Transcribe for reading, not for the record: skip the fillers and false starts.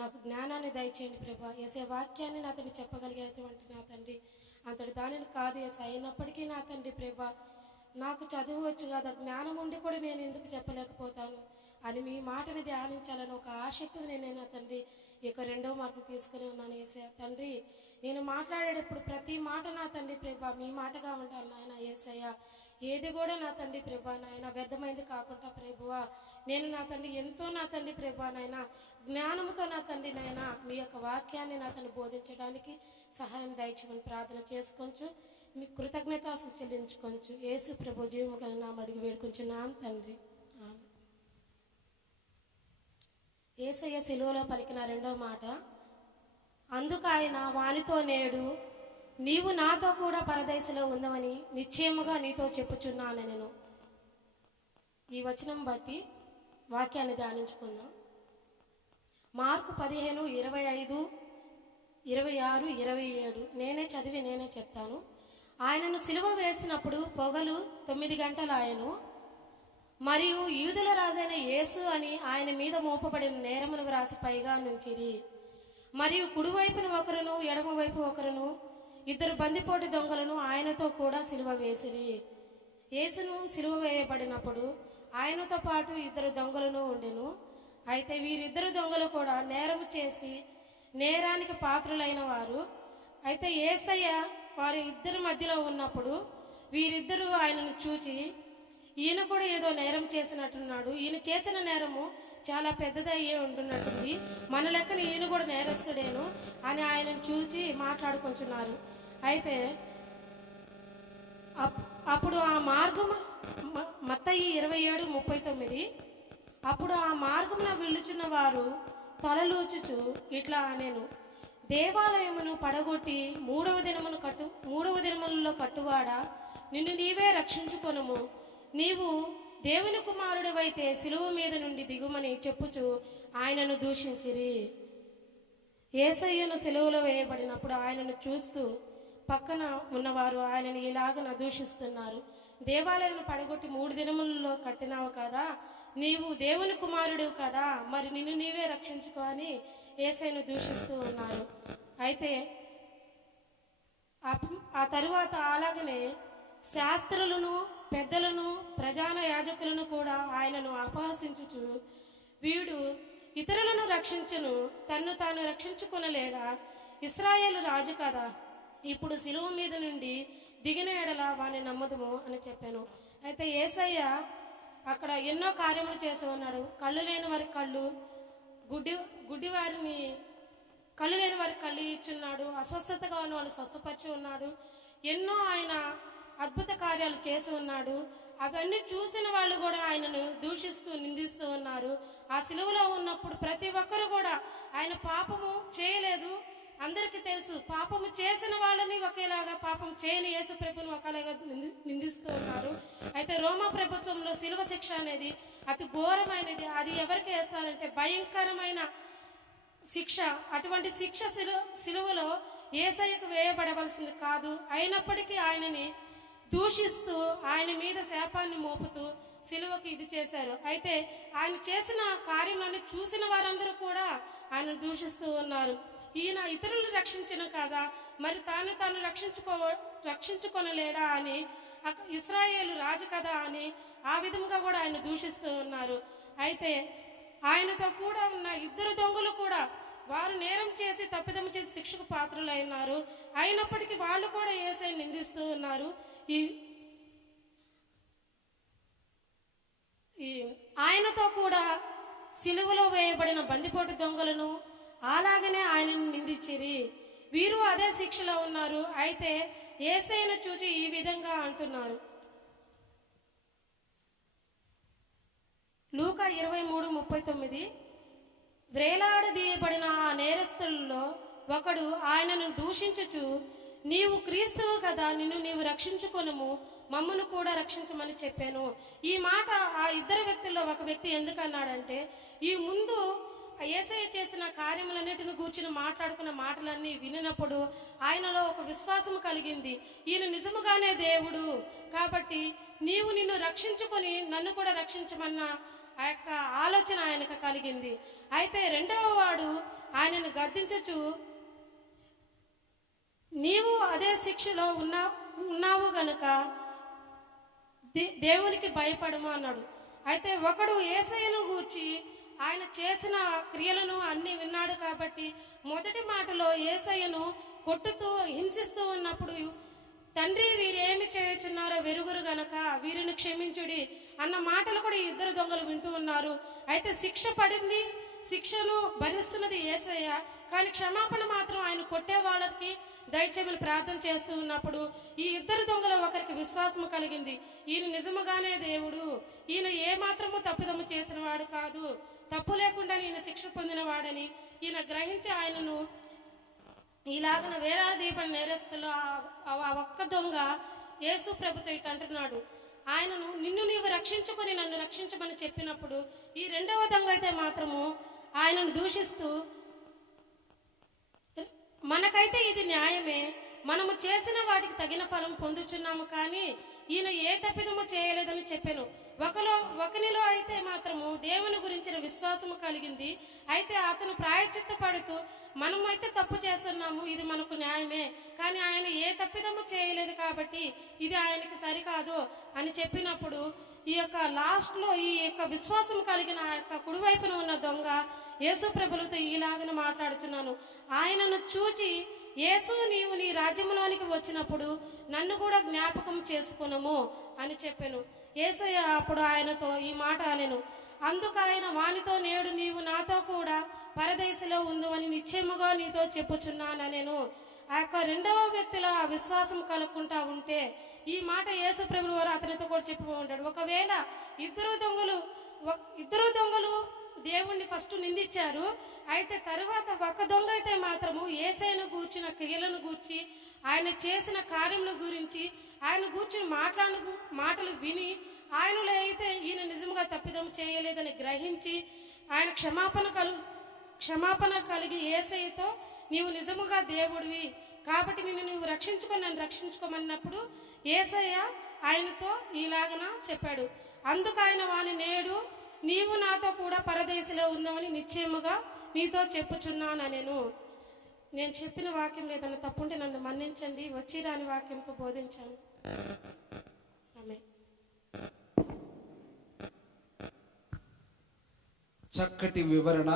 నాకు జ్ఞానాన్ని దయచేయండి ప్రభా. యేసే వాక్యాన్ని నా తండ్రి చెప్పగలిగేటువంటి నా తండ్రి అంతటి దానిని కాదు యేసే, అయినప్పటికీ నా తండ్రి ప్రభా నాకు చదువు వచ్చు కదా, జ్ఞానం ఉండి కూడా నేను ఎందుకు చెప్పలేకపోతాను అని మీ మాటని ధ్యానించాలని ఒక ఆసక్తిని నేను నా తండ్రి ఈ యొక్క రెండవ మాటను తీసుకుని ఉన్నాను యేసయ్య. తండ్రి నేను మాట్లాడేటప్పుడు ప్రతి మాట నా తండ్రి ప్రభా మీ మాటగా ఉండాలి నాయన యేసయ్య. ఏది కూడా నా తండ్రి ప్రభా నాయన వ్యర్థమైంది కాకుండా ప్రభువా నేను నా తండ్రి ఎంతో నా తండ్రి ప్రభా నాయన జ్ఞానంతో నా తండ్రి నాయన మీ యొక్క వాక్యాన్ని నా తండ్రి బోధించడానికి సహాయం దయచేయమని ప్రార్థన చేసుకొంచు, మీ కృతజ్ఞతాసులు చెల్లించుకొంచు. యేసు ప్రభు జీవము గల నామమున అడిగి వేడుకొంచున్నాం తండ్రి. యేసయ్య సిలువలో పలికిన రెండో మాట, అందుకు ఆయన వానితో నేడు నీవు నాతో కూడా పరదేశంలో ఉందమని నిశ్చయముగా నీతో చెప్పుచున్నాను నేను. ఈ వచనం బట్టి వాక్యాన్ని ధ్యానించుకుందాం. మార్కు 15:25, 26, 27 నేనే చదివి నేనే చెప్తాను. ఆయనను సిలువ వేసినప్పుడు పొగలు 9 గంటలు ఆయను మరియు యూదుల రాజైన యేసు అని ఆయన మీద మోపబడిన నేరమును వ్రాసి పైగా నుంచిరి. మరియు కుడివైపున ఒకరును ఎడమవైపు ఒకరును 2 బందిపోటు దొంగలను ఆయనతో కూడా సిలువ వేసిరి. యేసును సిలువ వేయబడినప్పుడు ఆయనతో పాటు 2 దొంగలను ఉండెను. అయితే వీరిద్దరు దొంగలు కూడా నేరము చేసి నేరానికి పాత్రులైన వారు. అయితే యేసయ్య వారి ఇద్దరి మధ్యలో ఉన్నప్పుడు వీరిద్దరూ ఆయనను చూచి, ఈయన కూడా ఏదో నేరం చేసినట్టున్నాడు, ఈయన చేసిన నేరము చాలా పెద్దదయ్యే ఉంటున్నట్టుంది, మన లెక్కన ఈయన కూడా నేరస్తుడేను అని ఆయనను చూచి మాట్లాడుకుంటున్నారు. అయితే అప్పుడు ఆ మార్గము మత్తయి 27:39 అప్పుడు ఆ మార్గమున వెళ్ళుచున్న వారు తలలోచుచు ఇట్లా అనేను, దేవాలయమును పడగొట్టి మూడవ దినములలో కట్టువాడా, నిన్ను నీవే రక్షించుకొనుము, నీవు దేవుని కుమారుడివైతే సిలువ మీద నుండి దిగుమని చెప్పుచు ఆయనను దూషించిరి. యేసయ్యను సిలువలో వేయబడినప్పుడు ఆయనను చూస్తూ పక్కన ఉన్నవారు ఆయనను ఇలాగ దూషిస్తున్నారు, దేవాలయం పడగొట్టి 3 దినములలో కట్టినావు కదా, నీవు దేవుని కుమారుడు కదా, మరి నిన్ను నీవే రక్షించుకో అని యేసయ్యను దూషిస్తూ ఉన్నారు. అయితే ఆ తరువాత అలాగనే శాస్త్రులను పెద్దలను ప్రధాన యాజకులను కూడా ఆయనను అపహసించుచు, వీడు ఇతరులను రక్షించును, తన్ను తాను రక్షించుకొనలేడా, ఇశ్రాయేలు రాజు కదా, ఇప్పుడు సిలువ మీద నుండి దిగిన ఎడల వాని నమ్మదుము అని చెప్పాను. అయితే యేసయ్య అక్కడ ఎన్నో కార్యములు చేసి ఉన్నాడు. కళ్ళు లేని వారికి కళ్ళు, గుడ్డి వారిని కళ్ళు లేని వారికి కళ్ళు ఇచ్చున్నాడు, అస్వస్థతగా ఉన్న వాళ్ళు స్వస్థపరిచి ఉన్నాడు, ఎన్నో ఆయన అద్భుత కార్యాలు చేసి ఉన్నాడు. అవన్నీ చూసిన వాళ్ళు కూడా ఆయనను దూషిస్తూ నిందిస్తూ ఉన్నారు. ఆ సిలువలో ఉన్నప్పుడు ప్రతి ఒక్కరు కూడా ఆయన పాపము చేయలేదు, అందరికీ తెలుసు, పాపము చేసిన వాళ్ళని ఒకేలాగా, పాపం చేయని యేసు ప్రభుని ఒకలాగా నిందిస్తూ ఉన్నారు. అయితే రోమా ప్రభుత్వంలో సిలువ శిక్ష అనేది అతి ఘోరమైనది. అది ఎవరికి వేస్తారంటే భయంకరమైన శిక్ష. అటువంటి శిక్ష సిలువలో యేసయ్యకు వేయబడవలసింది కాదు. అయినప్పటికీ ఆయనని దూషిస్తూ ఆయన మీద శాపాన్ని మోపుతూ సిలువకి ఇది చేశారు. అయితే ఆయన చేసిన కార్యములన్నీ చూసిన వారందరూ కూడా ఆయన దూషిస్తూ ఉన్నారు. ఈయన ఇతరులను రక్షించిన కదా, మరి తాను రక్షించుకొనలేడా అని, ఇశ్రాయేలు రాజు కదా అని ఆ విధంగా కూడా ఆయన దూషిస్తూ ఉన్నారు. అయితే ఆయనతో కూడా ఉన్న 2 దొంగలు కూడా వారు నేరం చేసి తప్పిదం చేసి శిక్షకు పాత్రులైనారు. అయినప్పటికీ వాళ్ళు కూడా యేసయ్యను నిందిస్తూ ఉన్నారు. ఆయనతో కూడా సిలువలో వేయబడిన బందిపోటు దొంగలను అలాగనే ఆయనను నిందించిరి. వీరు అదే శిక్షలో ఉన్నారు. అయితే యేసయ్యను చూసి ఈ విధంగా అంటున్నారు. లూకా 23:39 వ్రేలాడదీయబడిన ఆ నేరస్తులలో ఒకడు ఆయనను దూషించుచు, నీవు క్రీస్తువు కదా, నిన్ను నీవు రక్షించుకొనుము, మమ్మను కూడా రక్షించమని చెప్పాను. ఈ మాట ఆ 2 వ్యక్తుల్లో ఒక వ్యక్తి ఎందుకు అన్నాడంటే, ఈ ముందు యేసయ్య చేసిన కార్యములన్నిటిని గూర్చిన మాట్లాడుకున్న మాటలన్నీ వినినప్పుడు ఆయనలో ఒక విశ్వాసం కలిగింది. ఈయన నిజముగానే దేవుడు కాబట్టి నిన్ను రక్షించుకొని నన్ను కూడా రక్షించమన్న ఆ యొక్క ఆలోచన ఆయనకు కలిగింది. అయితే రెండవ వాడు ఆయనను గద్దించుచు, నీవు అదే శిక్షలో ఉన్నావు గనుక దేవునికి భయపడము అన్నాడు. అయితే ఒకడు యేసయ్యను గూర్చి ఆయన చేసిన క్రియలను అన్ని విన్నాడు కాబట్టి మొదటి మాటలో యేసయ్యను కొట్టుతూ హింసిస్తూ ఉన్నప్పుడు, తండ్రి వీరేమి చేయుచున్నారో వెరుగురు గనక వీరిని క్షమించుడి అన్న మాటలు కూడా ఈ ఇద్దరు దొంగలు వింటూ ఉన్నారు. అయితే శిక్ష పడింది, శిక్షను భరిస్తున్నది యేసయ్య, కానీ క్షమాపణ మాత్రం ఆయన కొట్టేవాళ్ళకి దయచేమని ప్రార్థన చేస్తూ ఉన్నప్పుడు ఈ ఇద్దరు దొంగలు ఒకరికి విశ్వాసం కలిగింది. ఈయన నిజముగానే దేవుడు, ఈయన ఏ మాత్రము తప్పిదము చేసిన వాడు కాదు, తప్పు లేకుండా ఈయన శిక్ష పొందిన వాడని ఈయన గ్రహించి ఆయనను ఇలాగన వేరాల దీపం నేరస్తులు ఆ ఒక్క దొంగ యేసు ప్రభుతో ఇటు అంటున్నాడు, ఆయనను నిన్ను నీవు రక్షించుకొని నన్ను రక్షించమని చెప్పినప్పుడు ఈ రెండవ దొంగ అయితే మాత్రము ఆయనను దూషిస్తూ, మనకైతే ఇది న్యాయమే, మనము చేసిన వాటికి తగిన ఫలం పొందుచున్నాము, కానీ ఈయన ఏ తప్పిదము చేయలేదని చెప్పాను. ఒకనిలో అయితే మాత్రము దేవుని గురించిన విశ్వాసము కలిగింది. అయితే అతను ప్రాయశ్చిత్త పడుతూ, మనమైతే తప్పు చేస్తున్నాము, ఇది మనకు న్యాయమే, కానీ ఆయన ఏ తప్పిదము చేయలేదు కాబట్టి ఇది ఆయనకి సరికాదు అని చెప్పినప్పుడు ఈ యొక్క లాస్ట్లో ఈ యొక్క విశ్వాసం కలిగిన ఆ యొక్క కుడివైపున ఉన్న దొంగ యేసు ప్రభులతో ఇలాగనే మాట్లాడుచున్నాను, ఆయనను చూచి, యేసు నీవు నీ రాజ్యంలోనికి వచ్చినప్పుడు నన్ను కూడా జ్ఞాపకం చేసుకునము అని చెప్పాను. యేసయ్య అప్పుడు ఆయనతో ఈ మాట అనెను. అందుకు ఆయన వానితో, నేడు నీవు నాతో కూడా పరదేశంలో ఉందని నిశ్చయముగా నీతో చెప్పుచున్నానెను. ఆ యొక్క రెండవ వ్యక్తిలో ఆ విశ్వాసం కలుక్కుంటా ఉంటే ఈ మాట యేసు ప్రభువు వారు అతనితో కూడా చెప్పి ఉంటాడు. ఒకవేళ ఇద్దరు దొంగలు దేవుణ్ణి ఫస్ట్ నిందించారు, అయితే తరువాత ఒక దొంగ అయితే మాత్రము యేసయ్యను గూర్చిన క్రియలను గూర్చి, ఆయన చేసిన కార్యముల గురించి, ఆయన గూర్చిన మాటలు విని ఆయనలో అయితే ఈయన నిజంగా తప్పిదం చేయలేదని గ్రహించి ఆయన క్షమాపణ కలిగి యేసయ్యతో, నీవు నిజముగా దేవుడివి కాబట్టి నన్ను రక్షించుకోమన్నప్పుడు యేసయ్య ఆయనతో ఇలాగన చెప్పాడు. అందుకు ఆయన వాని, నేడు నీవు నాతో కూడా పరదేశంలో ఉందామని నిశ్చయముగా నీతో చెప్పుచున్నాను. నేను చెప్పిన వాక్యం లేదన్న తప్పుంటే నన్ను మన్నించండి, వచ్చి రాని వాక్యంతో బోధించాను. ఆమేన్. చక్కటి వివరణ